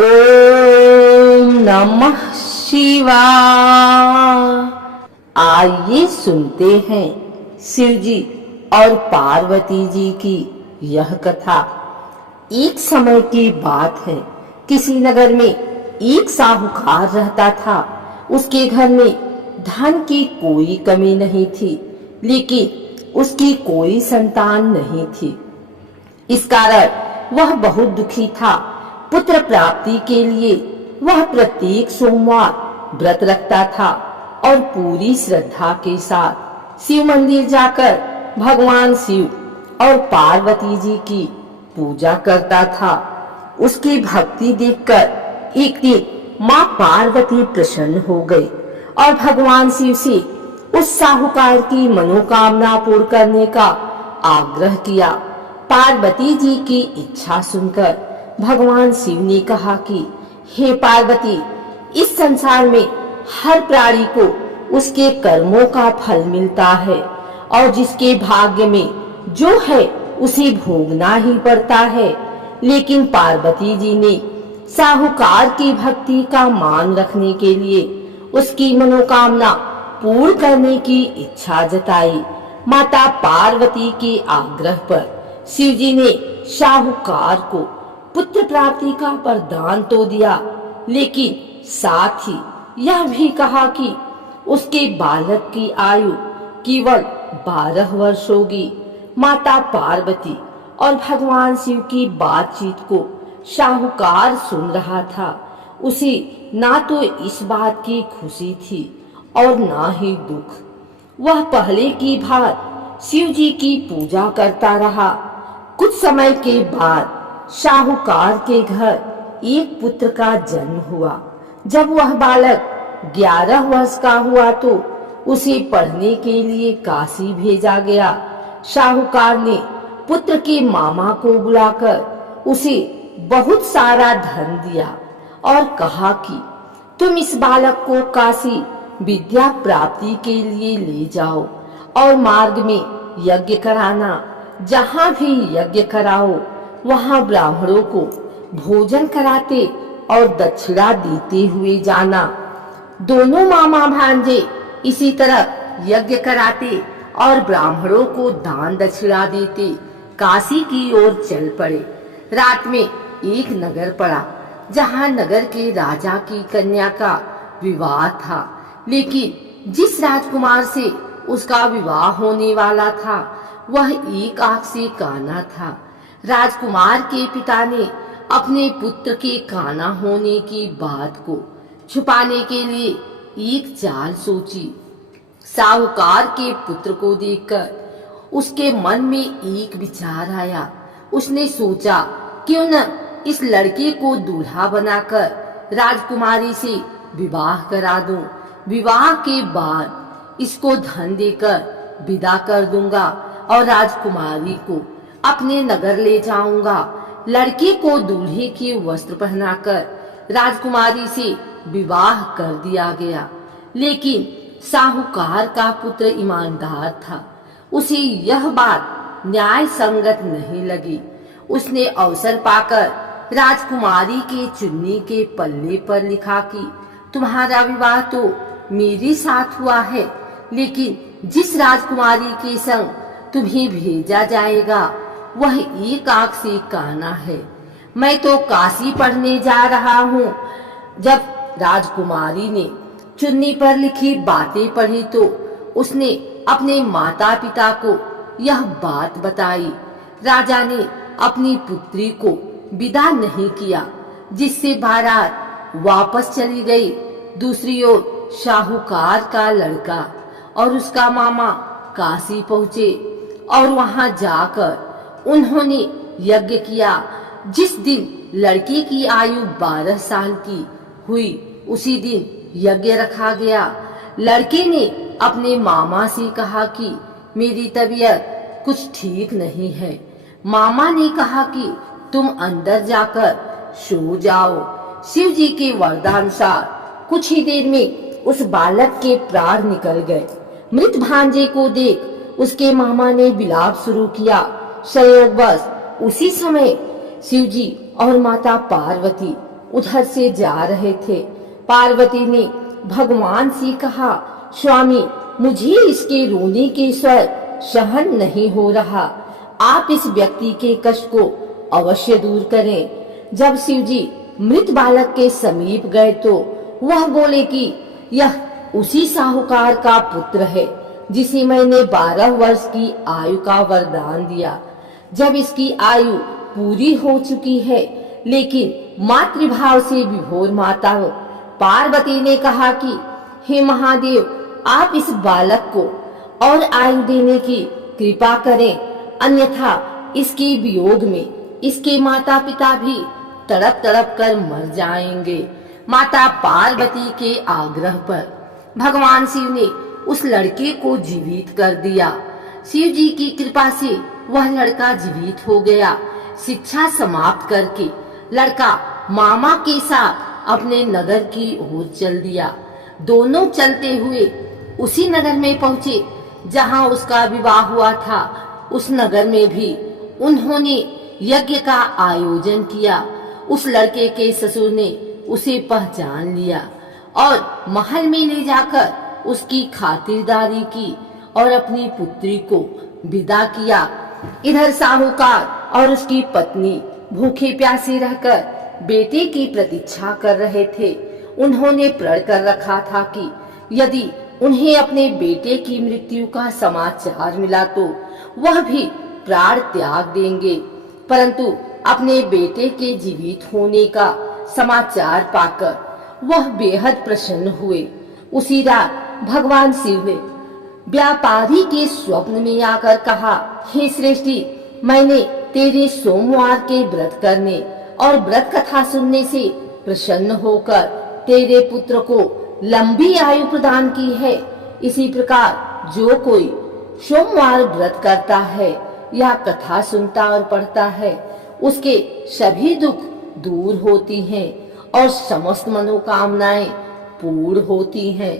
ओम नमः शिवाय। आइए सुनते हैं शिव जी और पार्वती जी की यह कथा। एक समय की बात है, किसी नगर में एक साहूकार रहता था। उसके घर में धन की कोई कमी नहीं थी, लेकिन उसकी कोई संतान नहीं थी। इस कारण वह बहुत दुखी था। पुत्र प्राप्ति के लिए वह प्रत्येक सोमवार व्रत रखता था और पूरी श्रद्धा के साथ शिव मंदिर जाकर भगवान शिव और पार्वती जी की पूजा करता था। उसकी भक्ति देखकर एक दिन माँ पार्वती प्रसन्न हो गई और भगवान शिव से उस साहूकार की मनोकामना पूर्ण करने का आग्रह किया। पार्वती जी की इच्छा सुनकर भगवान शिव ने कहा कि हे पार्वती, इस संसार में हर प्राणी को उसके कर्मों का फल मिलता है और जिसके भाग्य में जो है उसे भोगना ही पड़ता है। लेकिन पार्वती जी ने साहूकार की भक्ति का मान रखने के लिए उसकी मनोकामना पूर्ण करने की इच्छा जताई। माता पार्वती के आग्रह पर शिव जी ने साहूकार को पुत्र प्राप्ति का वरदान तो दिया, लेकिन साथ ही यह भी कहा कि उसके बालक की आयु केवल 12 वर्ष होगी। माता पार्वती और भगवान शिव की बातचीत को साहूकार सुन रहा था। उसे ना तो इस बात की खुशी थी और ना ही दुख। वह पहले की भांति शिव जी की पूजा करता रहा। कुछ समय के बाद साहूकार के घर एक पुत्र का जन्म हुआ। जब वह बालक 11 वर्ष का हुआ तो उसे पढ़ने के लिए काशी भेजा गया। साहूकार ने पुत्र के मामा को बुलाकर उसे बहुत सारा धन दिया और कहा कि तुम इस बालक को काशी विद्या प्राप्ति के लिए ले जाओ और मार्ग में यज्ञ कराना। जहाँ भी यज्ञ कराओ वहाँ ब्राह्मणों को भोजन कराते और दक्षिणा देते हुए जाना। दोनों मामा भांजे इसी तरह यज्ञ कराते और ब्राह्मणों को दान दक्षिणा देते काशी की ओर चल पड़े। रात में एक नगर पड़ा जहाँ नगर के राजा की कन्या का विवाह था, लेकिन जिस राजकुमार से उसका विवाह होने वाला था वह एक आंख से काना था। राजकुमार के पिता ने अपने पुत्र के काना होने की बात को छुपाने के लिए एक चाल सोची। साहूकार के पुत्र को देखकर उसके मन में एक विचार आया। उसने सोचा, क्यों न इस लड़के को दूल्हा बनाकर राजकुमारी से विवाह करा दूं। विवाह के बाद इसको धन देकर विदा कर दूंगा और राजकुमारी को अपने नगर ले जाऊंगा। लड़के को दूल्हे के वस्त्र पहनाकर राजकुमारी से विवाह कर दिया गया। लेकिन साहूकार का पुत्र ईमानदार था। उसे यह बात न्याय संगत नहीं लगी। उसने अवसर पाकर राजकुमारी के चुन्नी के पल्ले पर लिखा कि तुम्हारा विवाह तो मेरे साथ हुआ है, लेकिन जिस राजकुमारी के संग तुम्हें भेजा जाएगा वह एक आंख से काना है। मैं तो काशी पढ़ने जा रहा हूँ। जब राजकुमारी ने चुन्नी पर लिखी बातें पढ़ी तो उसने अपने माता पिता को यह बात बताई। राजा ने अपनी पुत्री को विदा नहीं किया, जिससे बारात वापस चली गई। दूसरी ओर साहूकार का लड़का और उसका मामा काशी पहुँचे और वहां जाकर उन्होंने यज्ञ किया। जिस दिन लड़के की आयु 12 साल की हुई उसी दिन यज्ञ रखा गया। लड़के ने अपने मामा से कहा कि मेरी तबीयत कुछ ठीक नहीं है। मामा ने कहा कि तुम अंदर जाकर सो जाओ। शिव जी के वरदानुसार कुछ ही देर में उस बालक के प्राण निकल गए। मृत भांजे को देख उसके मामा ने विलाप शुरू किया। संयोगवश उसी समय शिव जी और माता पार्वती उधर से जा रहे थे। पार्वती ने भगवान से कहा, स्वामी, मुझे इसके रोने के स्वर सहन नहीं हो रहा, आप इस व्यक्ति के कष्ट को अवश्य दूर करें। जब शिव जी मृत बालक के समीप गए तो वह बोले कि यह उसी साहूकार का पुत्र है जिसे मैंने 12 वर्ष की आयु का वरदान दिया। जब इसकी आयु पूरी हो चुकी है, लेकिन मातृभाव से विभोर माता पार्वती ने कहा कि हे महादेव, आप इस बालक को और आयु देने की कृपा करें, अन्यथा इसके वियोग में इसके माता पिता भी तड़प तड़प कर मर जाएंगे। माता पार्वती के आग्रह पर भगवान शिव ने उस लड़के को जीवित कर दिया। शिव जी की कृपा से वह लड़का जीवित हो गया। शिक्षा समाप्त करके लड़का मामा के साथ अपने नगर की ओर चल दिया। दोनों चलते हुए उसी नगर में पहुँचे जहाँ उसका विवाह हुआ था। उस नगर में भी उन्होंने यज्ञ का आयोजन किया। उस लड़के के ससुर ने उसे पहचान लिया और महल में ले जाकर उसकी खातिरदारी की और अपनी पुत्री को विदा किया। इधर साहूकार और उसकी पत्नी भूखे प्यासे रहकर बेटे की प्रतीक्षा कर रहे थे। उन्होंने प्रण कर रखा था कि यदि उन्हें अपने बेटे की मृत्यु का समाचार मिला तो वह भी प्राण त्याग देंगे, परंतु अपने बेटे के जीवित होने का समाचार पाकर वह बेहद प्रसन्न हुए। उसी रात भगवान शिव ने व्यापारी के स्वप्न में आकर कहा, हे श्रेष्ठी, मैंने तेरे सोमवार के व्रत करने और व्रत कथा सुनने से प्रसन्न होकर तेरे पुत्र को लंबी आयु प्रदान की है। इसी प्रकार जो कोई सोमवार व्रत करता है या कथा सुनता और पढ़ता है, उसके सभी दुख दूर होती हैं और समस्त मनोकामनाएं पूर्ण होती हैं।